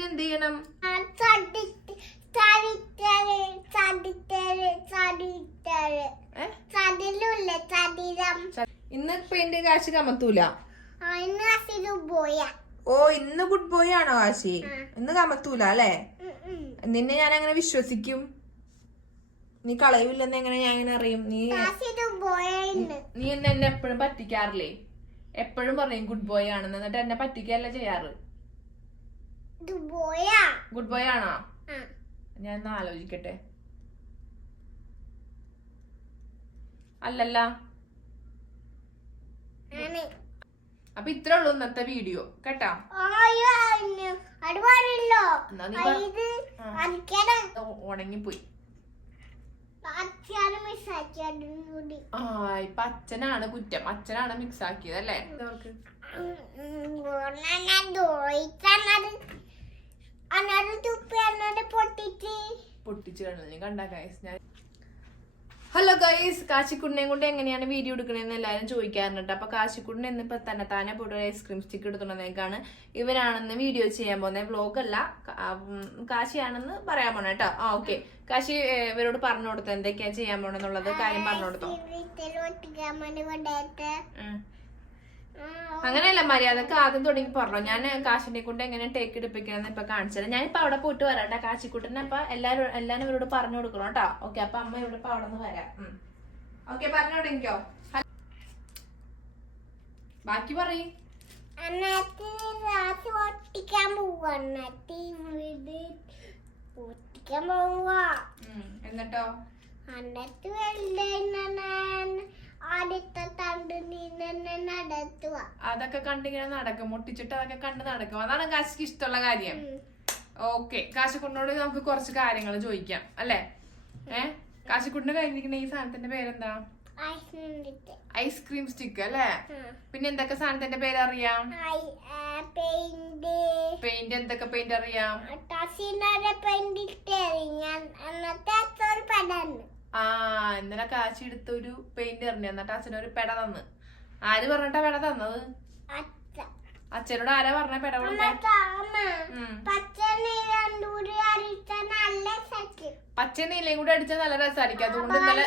പിന്നെ എന്ത് ചെയ്യണം? ഇന്ന് പെയിന്റ് കാശി കമത്തൂല. ഓ ഇന്ന് ഗുഡ് ബോയ് ആണോ കാശി? ഇന്ന് കമത്തൂല അല്ലേ? നിന്നെ ഞാൻ അങ്ങനെ വിശ്വസിക്കും? നീ കളയൂല്ലെന്ന് എങ്ങനെ ഞാൻ അങ്ങനെ അറിയും? നീ എന്നെ എപ്പോഴും പറ്റിക്കാറില്ലേ? എപ്പോഴും പറയും ഗുഡ് ബോയ് ആണെന്ന്, എന്നിട്ട് എന്നെ പറ്റിക്കല്ല ചെയ്യാറ്. ഗുഡ് ബോയ് ആണോ? ഞാൻ ഒന്ന് ആലോചിക്കട്ടെ. അല്ലല്ല. അപ്പൊ ഇത്രേ ഉള്ളൂ ഇന്നത്തെ വീഡിയോ കേട്ടാ. ഉണങ്ങിപ്പോയി. ഇപ്പൊ അച്ഛനാണ് കുറ്റം, അച്ഛനാണ് മിക്സ് ആക്കിയത് അല്ലേ? പൊട്ടിച്ചു കണ്ടാ ഗൈസ്. ഞാൻ ഹലോ ഗൈസ്, കാശിക്കുട്ടിനെ കൊണ്ട് എങ്ങനെയാണ് വീഡിയോ എടുക്കണേന്ന് എല്ലാവരും ചോദിക്കാറുണ്ട്. അപ്പൊ കാശിക്കുട്ടിനെ ഇന്നിപ്പോ താനെ പോയിട്ട് ഒരു ഐസ്ക്രീം സ്റ്റിക്ക് എടുത്തുകൊണ്ടേക്കാണ്. ഇവരാണെന്ന് വീഡിയോ ചെയ്യാൻ പോകുന്നത്. വ്ലോഗ് അല്ല, കാശിയാണെന്ന് പറയാൻ പോണ കേട്ടോ. ഓക്കെ, കാശി ഇവരോട് പറഞ്ഞു കൊടുത്തു എന്തൊക്കെയാ ചെയ്യാൻ പോണെന്നുള്ളത് കാര്യം പറഞ്ഞു കൊടുത്തോ. അങ്ങനെയല്ല, മര്യാദക്ക് ആദ്യം തുടങ്ങി പറഞ്ഞോ. ഞാൻ കാശിനെ കൊണ്ട് എങ്ങനെ ടേക്ക് എടുപ്പിക്കണമെന്ന് ഇപ്പൊ കാണിച്ചത്. ഞാനിപ്പോ അവിടെ പോയിട്ട് വരാട്ടെ. കാശിക്കുട്ടനെ അപ്പൊ എല്ലാരും ഇവരോട് പറഞ്ഞു കൊടുക്കണം കേട്ടോ. ഓക്കെ, അപ്പൊ അമ്മ ഇവിടെ ഇപ്പൊ അവിടെ നിന്ന് വരാം. ഓക്കെ, പറഞ്ഞു തുടങ്ങിക്കോ. ബാക്കി പറയ്. എന്നിട്ടോ അതൊക്കെ കണ്ടിങ്ങനെ നടക്കും, മുട്ടിച്ചിട്ട് അതൊക്കെ കണ്ട് നടക്കും. അതാണ് കാശിക്ക് ഇഷ്ടമുള്ള കാര്യം. ഓക്കെ, കാശിക്കുട്ടിനോട് നമുക്ക് കുറച്ച് കാര്യങ്ങൾ ചോദിക്കാം അല്ലേ? കാശിക്കുട്ടിന്റെ കയ്യിലിരിക്കുന്ന ഈ സാധനത്തിന്റെ പേരെന്താ? ഐസ്ക്രീം സ്റ്റിക്ക് അല്ലേ? പിന്നെ എന്തൊക്കെ സാധനത്തിന്റെ പേരറിയാം? പെയിന്റ്. എന്തൊക്കെ പെയിന്റ് അറിയാം? ഇന്നലെ കാശി എടുത്തൊരു പെയിന്റ് എറിഞ്ഞു, എന്നിട്ട് അച്ഛനൊരു പെട തന്ന്. ആര് പറഞ്ഞിട്ടാ പെട തന്നത്? അച്ഛനോട് ആരാ പറഞ്ഞ പെട കൊടുക്കാൻ? പച്ച നീലയും കൂടി അടിച്ചാൽ നല്ല രസമായിരിക്കും. അതുകൊണ്ട് ഇന്നലെ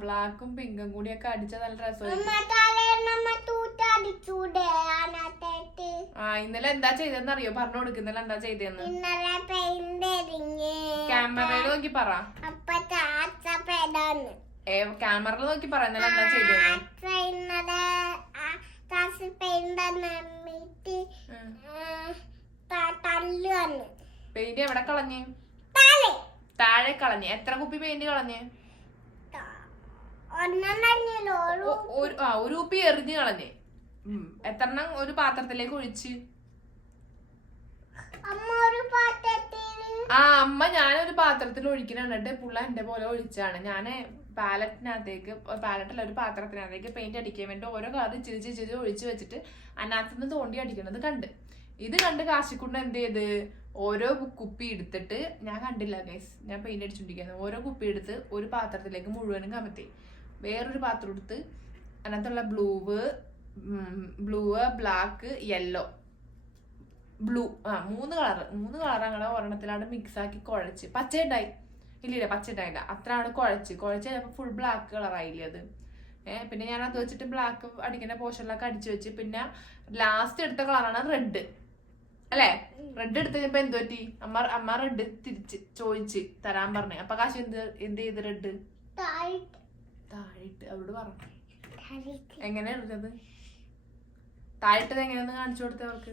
ബ്ലാക്കും പിങ്കും കൂടിയൊക്കെ അടിച്ച നല്ല രസമായിരിക്കും. ഇന്നലെ എന്താ ചെയ്തെന്ന് അറിയോ? പറഞ്ഞു കൊടുക്കുന്നല്ല എന്താ ചെയ്തെന്ന്. ക്യാമറയിൽ നോക്കി പറ. ക്യാമറയിൽ നോക്കി പറ ഇന്നലെ എന്താ ചെയ്തെന്ന്. പെയിന്റ് എവിടെ കളഞ്ഞ്? താഴെ കളഞ്ഞ്. എത്ര കുപ്പി പെയിന്റ് കളഞ്ഞ്? ഒരു കുപ്പി എറിഞ്ഞ് കളഞ്ഞ്. എത്രണ്ണം ഒരു പാത്രത്തിലേക്ക് ഒഴിച്ച്? അമ്മ ഞാനൊരു പാത്രത്തിൽ ഒഴിക്കണ കണ്ടിട്ട് പുള്ള എന്റെ പോലെ ഒഴിച്ചാണ്. ഞാന് പാലറ്റല്ല, ഒരു പാത്രത്തിനകത്തേക്ക് പെയിന്റ് അടിക്കാൻ വേണ്ടി ഓരോ കളർ ഇച്ചിരി ഒഴിച്ച് വെച്ചിട്ട് അതിനകത്തുനിന്ന് തോണ്ടി അടിക്കണത് കണ്ട്. ഇത് കണ്ട് കാശിക്കുണ്ട് എന്ത് ചെയ്ത് ഓരോ കുപ്പി എടുത്തിട്ട്, ഞാൻ കണ്ടില്ല ഗൈസ്, ഞാൻ പെയിന്റ് അടിച്ചോണ്ടിരിക്കുന്നത്, ഓരോ കുപ്പി എടുത്ത് ഒരു പാത്രത്തിലേക്ക് മുഴുവനും കമത്തി. വേറൊരു പാത്രം എടുത്ത് അതിനകത്തുള്ള ബ്ലൂ, ബ്ലാക്ക്, യെല്ലോ, ബ്ലൂ, മൂന്ന് കളർ അങ്ങനെ ഒരെണ്ണത്തിലാണ് മിക്സ് ആക്കി കുഴച്ച്. പച്ച ഉണ്ടായി ഇല്ല, പച്ച ഉണ്ടായില്ല. അത്ര ആണ് കുഴച്ച് കഴിഞ്ഞപ്പോ ഫുൾ ബ്ലാക്ക് കളറായില്ലേ അത്. പിന്നെ ഞാൻ അത് വെച്ചിട്ട് ബ്ലാക്ക് അടിക്കുന്ന പോർഷനിലൊക്കെ അടിച്ചു വെച്ച്. പിന്നെ ലാസ്റ്റ് എടുത്ത കളറാണ് റെഡ് അല്ലെ? റെഡ് എടുത്ത് കഴിഞ്ഞപ്പോ എന്ത് പറ്റി? അമ്മ റെഡ് തിരിച്ച് ചോദിച്ച് തരാൻ പറഞ്ഞു. അപ്പൊ കാശ് എന്ത് ചെയ്ത്? റെഡ് താഴിട്ട് അവരോട് പറഞ്ഞു. എങ്ങനെയാ ഇടുന്നത്? താഴിട്ടത് എങ്ങനെയാന്ന് കാണിച്ചു കൊടുത്തവർക്ക്.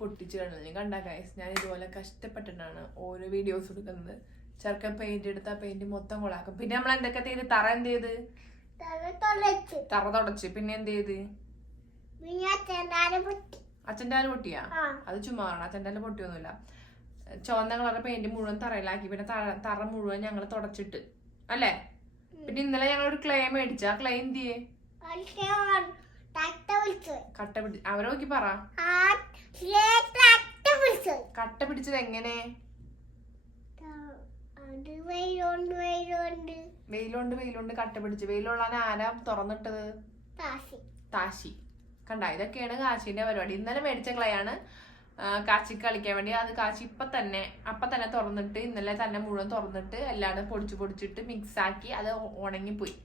പൊട്ടിച്ചു കളഞ്ഞു. കണ്ടാ ഗൈസ്, ഞാൻ ഇതുപോലെ കഷ്ടപ്പെട്ടിട്ടാണ് ഓരോ വീഡിയോസ് എടുക്കുന്നത്. ചെറുക്കൻ പെയിന്റ് എടുത്താ പെയിന്റ് മൊത്തം കൊളാക്കും. പിന്നെ നമ്മൾ എന്തൊക്കെ ചെയ്ത്? തറ എന്ത് ചെയ്ത്? തറ തുടച്ച്. പിന്നെ എന്ത് ചെയ്ത്? അച്ഛൻ്റെ ആല് പൊട്ടിയാ? അത് ചുമ്മാ പറയണം, അച്ഛൻ്റെ ആല് പൊട്ടിയൊന്നുമില്ല. ചുവന്ന കളറ് പെയിന്റ് മുഴുവൻ തറയിലാക്കി. പിന്നെ തറ മുഴുവൻ ഞങ്ങൾ തുടച്ചിട്ട് അല്ലേ? പിന്നെ ഇന്നലെ ഞങ്ങൾ ഒരു ക്ലേ മേടിച്ചു. ആ ക്ലേ എന്ത് ചെയ്യേ? കട്ട പിടിച്ച്. അവരെ നോക്കി പറ. കട്ട പിടിച്ചത് എങ്ങനെ? വെയിലുണ്ട് കട്ട പിടിച്ച്. വെയിലുള്ളാൻ ആരാ തുറന്നിട്ടത്? താശി. കണ്ട, ഇതൊക്കെയാണ് കാശിന്റെ പരിപാടി. ഇന്നലെ മേടിച്ച ക്ലയാണ് കാച്ചിക്ക് കളിക്കാൻ വേണ്ടി. അത് കാച്ചി അപ്പൊ തന്നെ തുറന്നിട്ട്, ഇന്നലെ തന്നെ മുഴുവൻ തുറന്നിട്ട് എല്ലാം പൊടിച്ചിട്ട് മിക്സ് ആക്കി അത് ഉണങ്ങിപ്പോയി.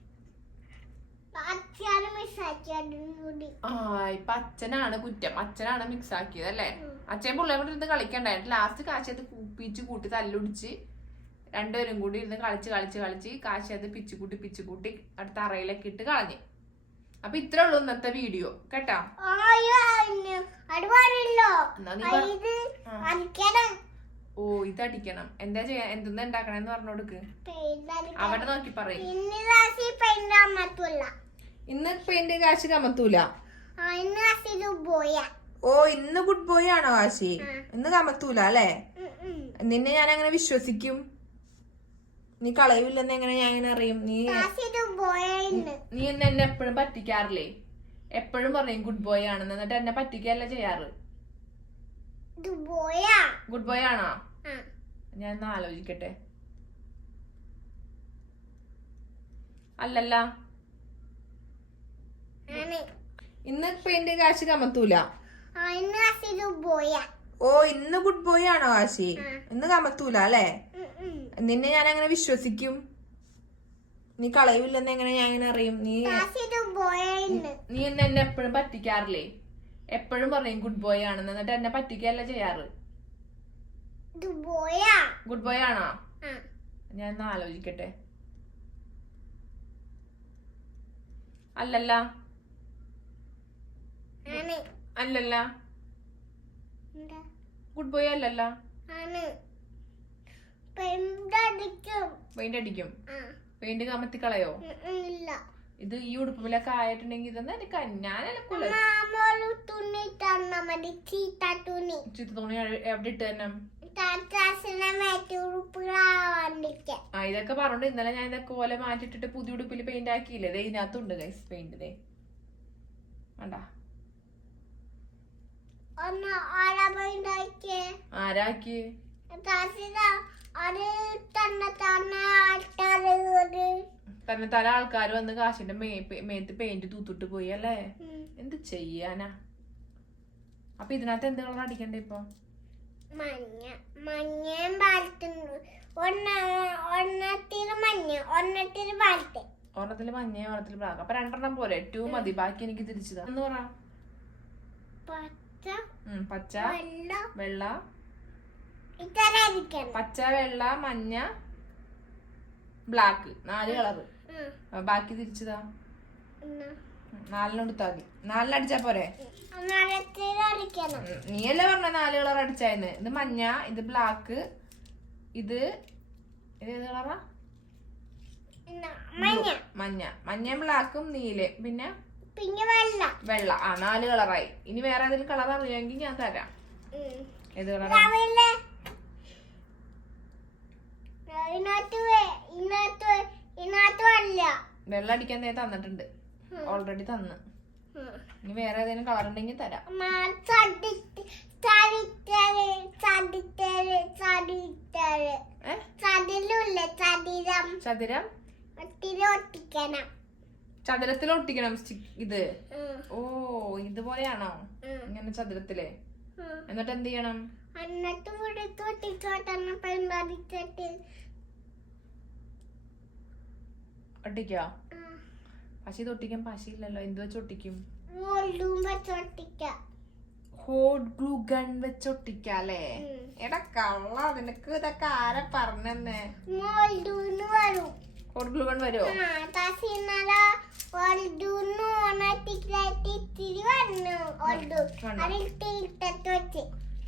ഇപ്പൊ അച്ഛനാണ് കുറ്റം. അച്ഛനാണ് മിക്സ് ആക്കിയത് അല്ലേ? അച്ഛൻ പിള്ളേരെ കൂടി ഇരുന്ന് കളിക്കണ്ടായിട്ട് ലാസ്റ്റ് കാശിയത് കൂട്ടി തല്ലുടിച്ച് രണ്ടുപേരും കൂടി ഇരുന്ന് കളിച്ച് കാശിയത് പിച്ചുകൂട്ടി അടുത്ത അറയിലൊക്കെ ഇട്ട് കളഞ്ഞു. അപ്പൊ ഇത്രേ ഉള്ളൂ ഇന്നത്തെ വീഡിയോ കേട്ടോ. ഓ, ഇതടിക്കണം. എന്താ ചെയ്യാ? എന്തെന്നാ ഉണ്ടാക്കണെന്ന് പറഞ്ഞു കൊടുക്ക്. അവിടെ നോക്കി പറയും. ഇന്ന് പെയിന്റ് കാശി കമത്തൂല. ഓ, ഇന്ന് ഗുഡ് ബോയ് ആണോ കാശി? ഇന്ന് കമത്തൂല അല്ലേ? നിന്നെ ഞാൻ അങ്ങനെ വിശ്വസിക്കും? നീ കളയൂല്ലെന്ന് എങ്ങനെ ഞാൻ അങ്ങനെ അറിയും? നീ എന്നെ എപ്പോഴും പറ്റിക്കാറില്ലേ? എപ്പോഴും പറയും ഗുഡ് ബോയ് ആണെന്ന്, എന്നിട്ട് എന്നെ പറ്റിക്കല്ല ചെയ്യാറ്. ഗുഡ് ബോയ് ആണോ? ഞാൻ ഒന്ന് ആലോചിക്കട്ടെ. അല്ലല്ല, ഇന്ന് പെയിന്റ് കാശി കമത്തൂല. ഓ, ഇന്ന് ഗുഡ് ബോയ് ആണോ കാശി? ഇന്ന് കമത്തൂല അല്ലേ? നിന്നെ ഞാൻ അങ്ങനെ വിശ്വസിക്കും? നീ കളയൂല്ലെന്ന് എങ്ങനെ ഞാൻ അങ്ങനെ അറിയും? നീ എന്നെ എപ്പോഴും പറ്റിക്കാറില്ലേ? എപ്പോഴും പറയും ഗുഡ് ബോയ് ആണെന്ന്, എന്നിട്ട് എന്നെ പറ്റിക്കല്ല ചെയ്യാറ്. ഗുഡ് ബോയ് ആണോ? ഞാൻ ഒന്ന് ആലോചിക്കട്ടെ. അല്ലല്ല, ഗുഡ് ബോയ് അല്ലല്ല. പെയിന്റ് അടിക്കും. പെയിന്റ് കമത്തി കളയോ? ഇത് ഈ ഉടുപ്പിലൊക്കെ ആയിട്ടുണ്ടെങ്കിൽ ഇതെന്നാ ഞാൻ അലക്കൂല. ചീത്ത തുണി എവിടെ ഇട്ട് തന്നെ? ഇതൊക്കെ പറഞ്ഞോണ്ട് ഇന്നലെ ഞാൻ ഇതൊക്കെ പോലെ മാറ്റിട്ടിട്ട് പുതിയ ഉടുപ്പിൽ പെയിന്റ് ആക്കിയില്ലേ? ഇതിനകത്തുണ്ട് ഗൈസ് പെയിന്റ്. വേണ്ട, ആരാക്കി? തന്നെ തല ആൾക്കാർ വന്ന് കാശിന്റെ മേത്ത് പെയിന്റ് തൂത്തിട്ട് പോയി അല്ലേ? എന്ത് ചെയ്യാനാ? അപ്പൊ ഇതിനകത്ത് എന്ത് കളർ അടിക്കണ്ടേ ഇപ്പൊ? ഒരെണ്ണത്തില് മഞ്ഞ, ഒരെണ്ണത്തില് ബ്ലാക്ക്. അപ്പൊ രണ്ടെണ്ണം പോലെ 2 മതി. ബാക്കി എനിക്ക് തിരിച്ചതാ എന്ന് പറ. പച്ച, വെള്ള, പച്ച, വെള്ള, മഞ്ഞ, ബ്ലാക്ക്, 4 കളറ്. ബാക്കി തിരിച്ചതാ. 4 എടുത്താ മതി. 4 അടിച്ചാ പോരെ? നീയല്ലേ പറഞ്ഞ 4 കളർ അടിച്ചായിരുന്നു. ഇത് മഞ്ഞ, ഇത് ബ്ലാക്ക്, ഇത് ഏത് കളറാ? മഞ്ഞ, ബ്ലാക്കും, നീല്, പിന്നെ വെള്ള. 4 കളറായി. ഇനി വേറെ ഏതെങ്കിലും കളർ അറിയാമെങ്കിൽ ഞാൻ തരാം. ഏത് കളറാ? വെള്ളം അടിക്കാൻ തന്നിട്ടുണ്ട്, ഓൾറെഡി തന്ന്. ഇനി വേറെ ഏതെങ്കിലും കളർ ഉണ്ടെങ്കിൽ തരാം. ചതുരം ചതുരത്തിൽ ഒട്ടിക്കണം ഇത്. ഓ, ഇതുപോലെയാണോ? ഇങ്ങനെ ചതുരത്തില്. എന്നിട്ട് എന്ത് ചെയ്യണം? ഒട്ടിക്കോ? പശി തൊട്ടിക്കാൻ പശയില്ലല്ലോ. എന്ത് വെച്ച് ഒട്ടിക്കും? ഹോട്ട് ഗ്ലൂ ഗൺ വെച്ചൊട്ടിക്കാല്ലേ? എടാ കള്ള, നിനക്ക് ഇതൊക്കെ ആരാ പറഞ്ഞെന്നേ? ഹോട്ട് ഗ്ലൂ ഗൺ വരുമോ?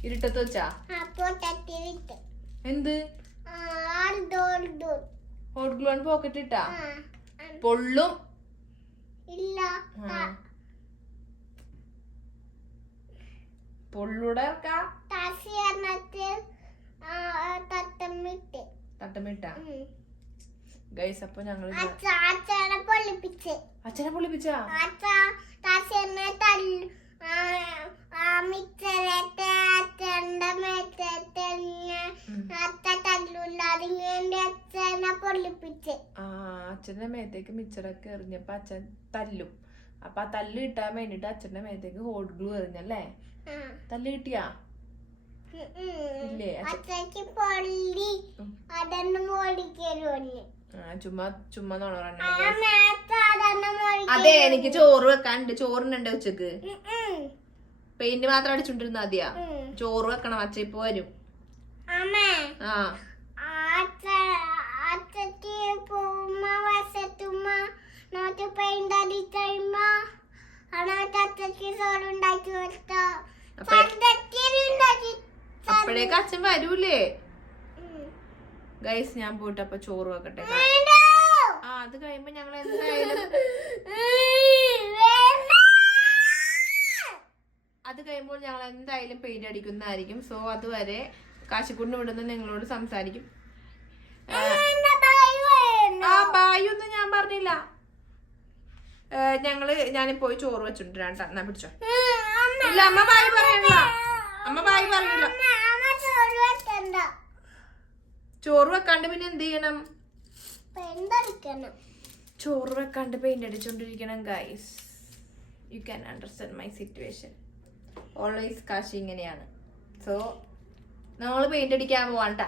ഇരുട്ടത്ത് വെച്ചാ? എന്ത് ഹോട്ട് ഗ്ലൂ ഗൺ പോക്കറ്റ് ഇട്ടാ പൊള്ളും. പൊള്ളൂടെ തട്ടമിട്ട ഗൈസ്. അപ്പൊ ഞങ്ങള് അച്ഛനെ പൊള്ളിപ്പിച്ചാ? അച്ഛന്റെ മേത്തേക്ക് മിച്ചറൊക്കെ എറിഞ്ഞപ്പോ അച്ഛൻ തല്ലും. അപ്പൊ ആ തല്ല് കിട്ടാൻ വേണ്ടിട്ട് അച്ഛന്റെ മേത്തേക്ക് ഹോട്ട് ഗ്ലൂ എറിഞ്ഞല്ലേ? തല്ല് കിട്ടിയാ? ഇല്ലേ? ചുമ്മാ അതെ, എനിക്ക് ചോറ് വെക്കാനുണ്ട്. ചോറിനുണ്ട് ഉച്ചക്ക്. പെയിന്റ് മാത്രം അടിച്ചോണ്ടിരുന്ന മതിയാ? ചോറ് വെക്കണം. അച്ഛ ഇപ്പൊ വരും. ആ അപ്പോഴേക്ക് അച്ഛൻ വരൂലേ? ഗൈസ്, ഞാൻ പോയിട്ട് അപ്പൊ ചോറ് വെക്കട്ടെ. അത് കഴിയുമ്പോ ഞങ്ങൾ എന്തായാലും പെയിന്റ് അടിക്കുന്നതായിരിക്കും. സോ അതുവരെ കാശിക്കൊണ്ട് വിടുന്ന നിങ്ങളോട് സംസാരിക്കും. ബായൊന്നും ഞാൻ പറഞ്ഞില്ല. ഞാനിപ്പോയി ചോറ് വെച്ചിട്ടുണ്ട്. എന്നാ പിടിച്ചോ. ഇല്ല, അമ്മ ബായ് പറയണ്ട. ചോറ് വെക്കാണ്ട് പിന്നെ എന്ത് ചെയ്യണം? ചോറ് വെക്കാണ്ട് പെയിന്റ് അടിച്ചോണ്ടിരിക്കണം. Guys, you can understand my situation. Always Kashi ഇങ്ങനെയാണ്. സോ നമ്മള് പെയിന്റ് അടിക്കാൻ പോവാണ്ട.